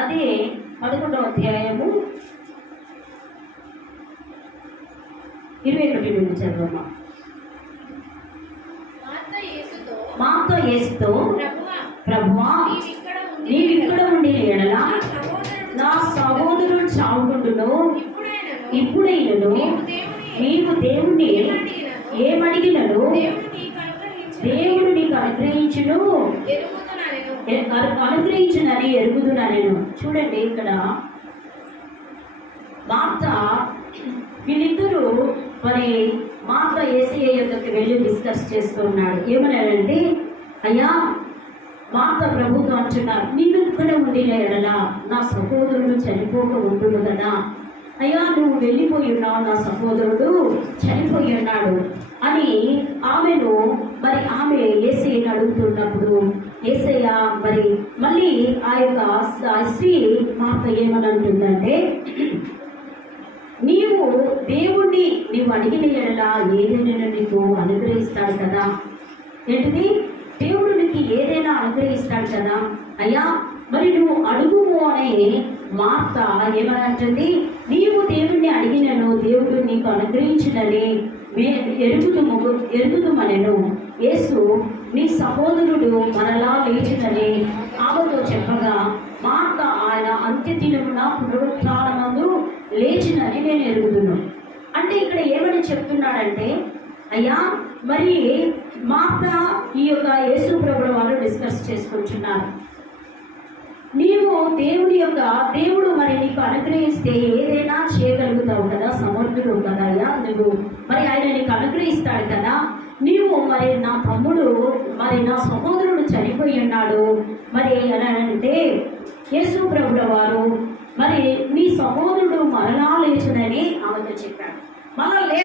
అదే 11వ అధ్యాయము 21 నుండి చదవమ్మా. మాతో యేసుతో, ప్రభువా నీవిక్కడ ఉండి ఎడల నా సహోదరుడు చావుకుండును, ఇప్పుడైనను నీవు దేవుణ్ణి ఏమడిగినను దేవుడు నీకు అనుగ్రహించునని ఎరుగుదునా నేను. చూడండి, ఇక్కడ మార్త వీళ్ళిద్దరూ మరి మార్త యేసయ్య యొద్దకు వెళ్ళి డిస్కస్ చేస్తున్నాడు. ఏమన్నాడంటే, అయ్యా మార్త ప్రభుతో అంటున్నారు, నీవు ఇక్కడ ఉండిన ఎడల నా సహోదరుడు చనిపోక ఉండును కదా. అయ్యా నువ్వు వెళ్ళిపోయి ఉన్నావు, నా సహోదరుడు చనిపోయి ఉన్నాడు అని ఆమె యేసయ్యని అడుగుతున్నప్పుడు యేసయ్య మరి మళ్ళీ ఆ స్త్రీ మార్త ఏమని అంటుందంటే, నీవు దేవుణ్ణి అడిగిన ఎడల ఏదైనా నీకు అనుగ్రహిస్తాడు కదా. ఏంటిది? దేవుడు నీకు ఏదైనా అనుగ్రహిస్తాడు కదా. అయ్యా మరి నువ్వు అడుగుము అని మార్త ఏమని అంటుంది, నీవు దేవుణ్ణి అడిగినను దేవుడు నీకు అనుగ్రహించినని ఎరుగుదుమనెను. యేసు నీ సహోదరుడు మరలా లేచినని ఆమెతో చెప్పగా, మార్త ఆయన అంత్యదినమున పునరుత్థానమందు లేచినని నేను ఎరుగుదును. అంటే ఇక్కడ ఏమని చెప్తున్నాడంటే, అయ్యా మరి మార్త ఈ యొక్క యేసు ప్రభుల వారు డిస్కస్ చేసుకుంటున్నారు. దేవుడు మరి నీకు అనుగ్రహిస్తే ఏదైనా చేయగలుగుతావు కదా, సమర్థుడు కదా. అయ్యా నువ్వు మరి ఆయన నీకు అనుగ్రహిస్తాడు కదా. నీవు మరి నా తమ్ముడు మరి నా సహోదరుడు చనిపోయి ఉన్నాడు మరి అని అంటే, యేసు ప్రభుల వారు మరి నీ సహోదరుడు మరలా లేచునని ఆమెతో చెప్పాడు. మళ్ళా